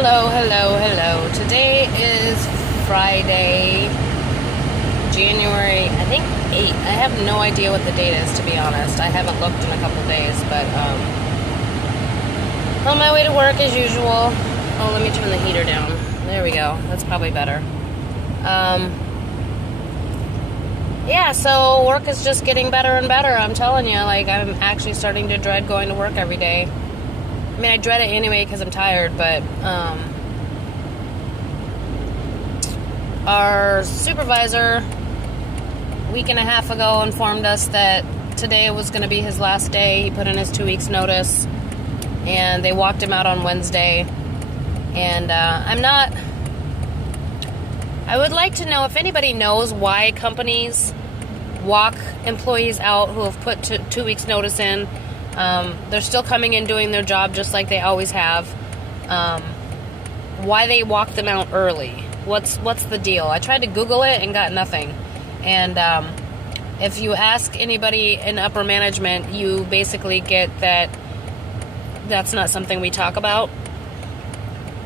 Hello, hello, hello. Today is Friday, January, I think 8th. I have no idea what the date is, to be honest. I haven't looked in a couple days, but on my way to work as usual. Oh, let me turn the heater down. There we go. That's probably better. Yeah, so work is just getting better and better. I'm telling you, like, I'm actually starting to dread going to work every day. I mean, I dread it anyway because I'm tired, but our supervisor a week and a half ago informed us that today was going to be his last day. He put in his 2 weeks notice, and they walked him out on Wednesday. And I would like to know if anybody knows why companies walk employees out who have put 2 weeks notice in. They're still coming in doing their job just like they always have. Why they walk them out early? What's the deal? I tried to Google it and got nothing. And if you ask anybody in upper management, you basically get that that's not something we talk about.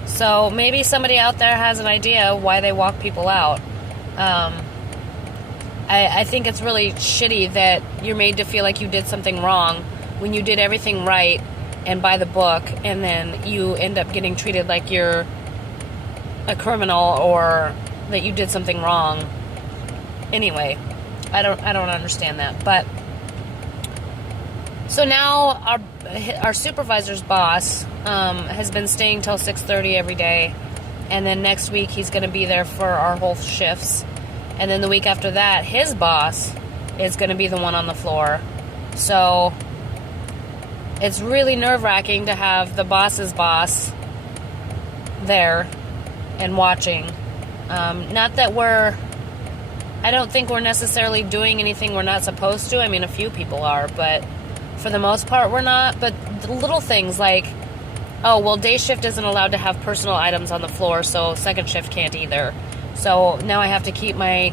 So maybe somebody out there has an idea why they walk people out. I think it's really shitty that you're made to feel like you did something wrong when you did everything right and by the book, and then you end up getting treated like you're a criminal or that you did something wrong. Anyway, I don't understand that. But so now our supervisor's boss has been staying till 6:30 every day, and then next week he's going to be there for our whole shifts, and then the week after that his boss is going to be the one on the floor. So it's really nerve-wracking to have the boss's boss there and watching. Not that I don't think we're necessarily doing anything we're not supposed to. I mean, a few people are, but for the most part we're not. But the little things like, oh, well, day shift isn't allowed to have personal items on the floor, so second shift can't either. So now I have to keep my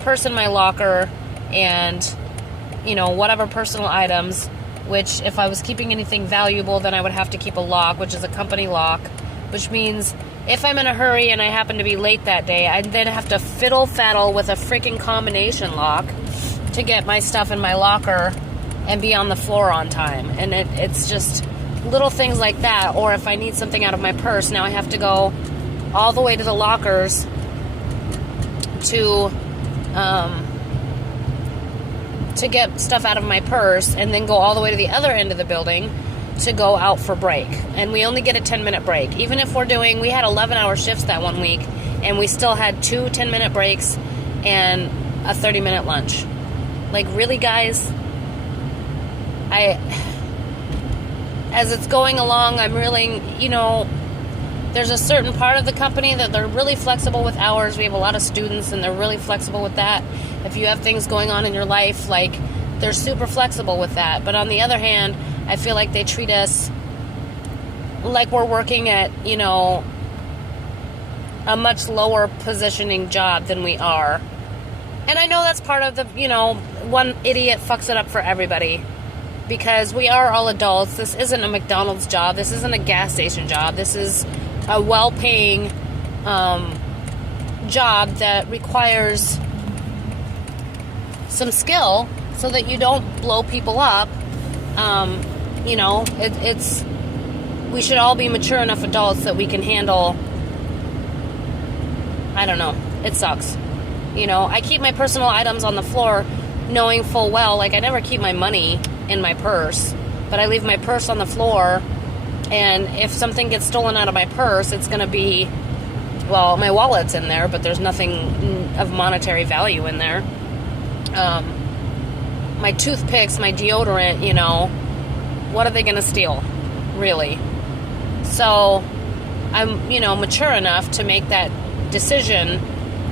purse in my locker and, whatever personal items, which if I was keeping anything valuable, then I would have to keep a lock, which is a company lock, which means if I'm in a hurry and I happen to be late that day, I'd then have to fiddle-faddle with a freaking combination lock to get my stuff in my locker and be on the floor on time. And it's just little things like that. Or if I need something out of my purse, now I have to go all the way to the lockers to get stuff out of my purse, and then go all the way to the other end of the building to go out for break. And we only get a 10-minute break. Even if we had 11-hour shifts that one week, and we still had 2 10-minute breaks and a 30-minute lunch. Like, really, guys? As it's going along, I'm really, there's a certain part of the company that they're really flexible with hours. We have a lot of students, and they're really flexible with that. If you have things going on in your life, like, they're super flexible with that. But on the other hand, I feel like they treat us like we're working at, a much lower positioning job than we are. And I know that's part of the, one idiot fucks it up for everybody. Because we are all adults. This isn't a McDonald's job. This isn't a gas station job. This is a well-paying job that requires some skill so that you don't blow people up. We should all be mature enough adults that we can handle. I don't know. It sucks. I keep my personal items on the floor knowing full well, like, I never keep my money in my purse, but I leave my purse on the floor, and if something gets stolen out of my purse, it's going to be, well, my wallet's in there, but there's nothing of monetary value in there. My toothpicks, my deodorant, what are they going to steal, really? So I'm, mature enough to make that decision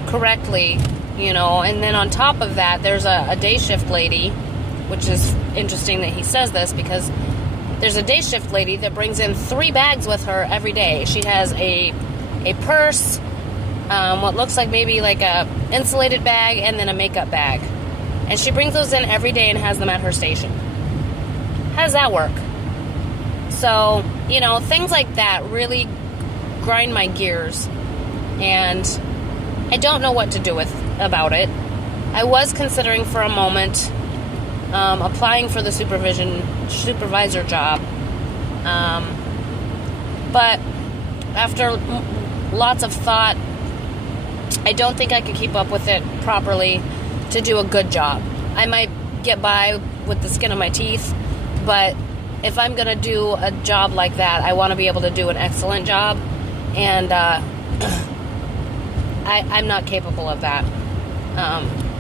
correctly, and then on top of that, there's a day shift lady, which is interesting that he says this, because there's a day shift lady that brings in 3 bags with her every day. She has a purse, what looks like maybe like a insulated bag, and then a makeup bag. And she brings those in every day and has them at her station. How does that work? So, things like that really grind my gears, and I don't know what to do about it. I was considering for a moment applying for the supervisor job, but after lots of thought, I don't think I could keep up with it properly to do a good job. I might get by with the skin of my teeth, but if I'm going to do a job like that, I want to be able to do an excellent job, and I'm not capable of that.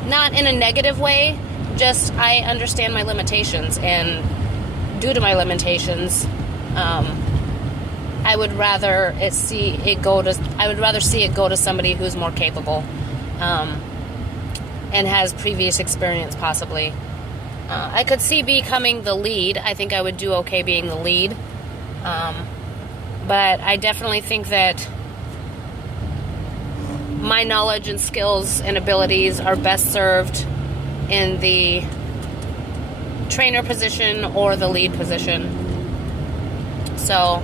Not in a negative way, just I understand my limitations, and due to my limitations, I would rather see it go to somebody who's more capable, and has previous experience possibly. I could see becoming the lead. I think I would do okay being the lead, but I definitely think that my knowledge and skills and abilities are best served in the trainer position or the lead position. So,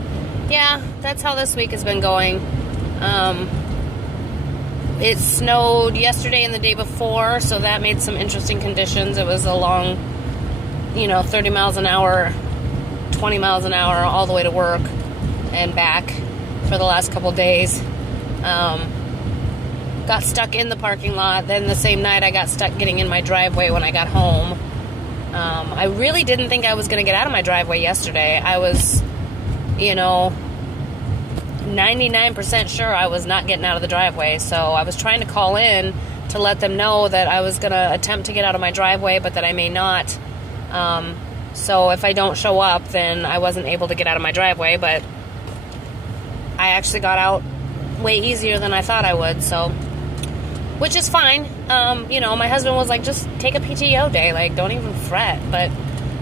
yeah, that's how this week has been going. It snowed yesterday and the day before, so that made some interesting conditions. It was a long, 30 miles an hour, 20 miles an hour all the way to work and back for the last couple days. Got stuck in the parking lot. Then the same night I got stuck getting in my driveway when I got home. I really didn't think I was going to get out of my driveway yesterday. I was, 99% sure I was not getting out of the driveway. So I was trying to call in to let them know that I was going to attempt to get out of my driveway, but that I may not. So if I don't show up, then I wasn't able to get out of my driveway, but I actually got out way easier than I thought I would, so, which is fine. My husband was like, just take a PTO day, like, don't even fret, but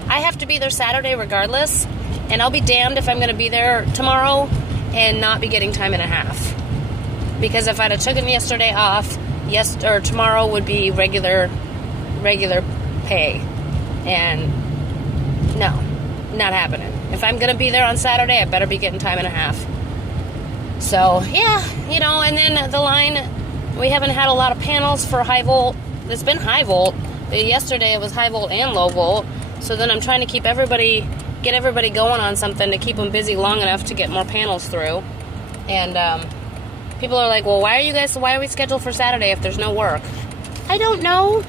I have to be there Saturday regardless, and I'll be damned if I'm going to be there tomorrow and not be getting time and a half, because if I'd have taken yesterday off, tomorrow would be regular pay, and no, not happening. If I'm going to be there on Saturday, I better be getting time and a half. So, yeah, and then the line, we haven't had a lot of panels for high volt. It's been high volt. Yesterday it was high volt and low volt. So then I'm trying to get everybody going on something to keep them busy long enough to get more panels through. And people are like, well, why are we scheduled for Saturday if there's no work? I don't know.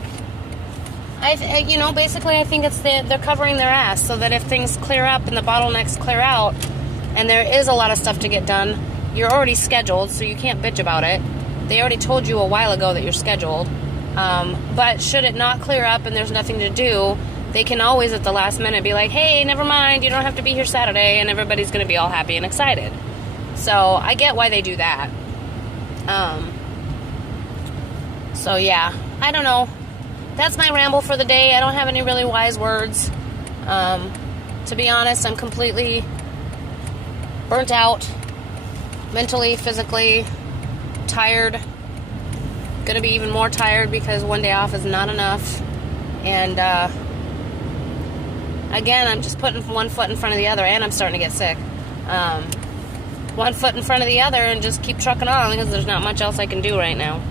Basically I think it's they're covering their ass so that if things clear up and the bottlenecks clear out and there is a lot of stuff to get done, you're already scheduled, so you can't bitch about it. They already told you a while ago that you're scheduled. But should it not clear up and there's nothing to do, they can always at the last minute be like, hey, never mind, you don't have to be here Saturday, and everybody's going to be all happy and excited. So I get why they do that. So yeah, I don't know. That's my ramble for the day. I don't have any really wise words. To be honest, I'm completely burnt out. Mentally, physically, tired. Gonna be even more tired because one day off is not enough. And again, I'm just putting one foot in front of the other, and I'm starting to get sick. One foot in front of the other and just keep trucking on because there's not much else I can do right now.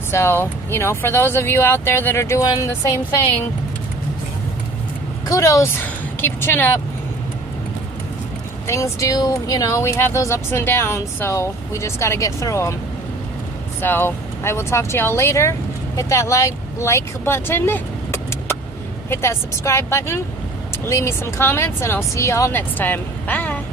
So, for those of you out there that are doing the same thing, kudos. Keep your chin up. Things do, we have those ups and downs, so we just got to get through them. So, I will talk to y'all later. Hit that like button. Hit that subscribe button. Leave me some comments, and I'll see y'all next time. Bye.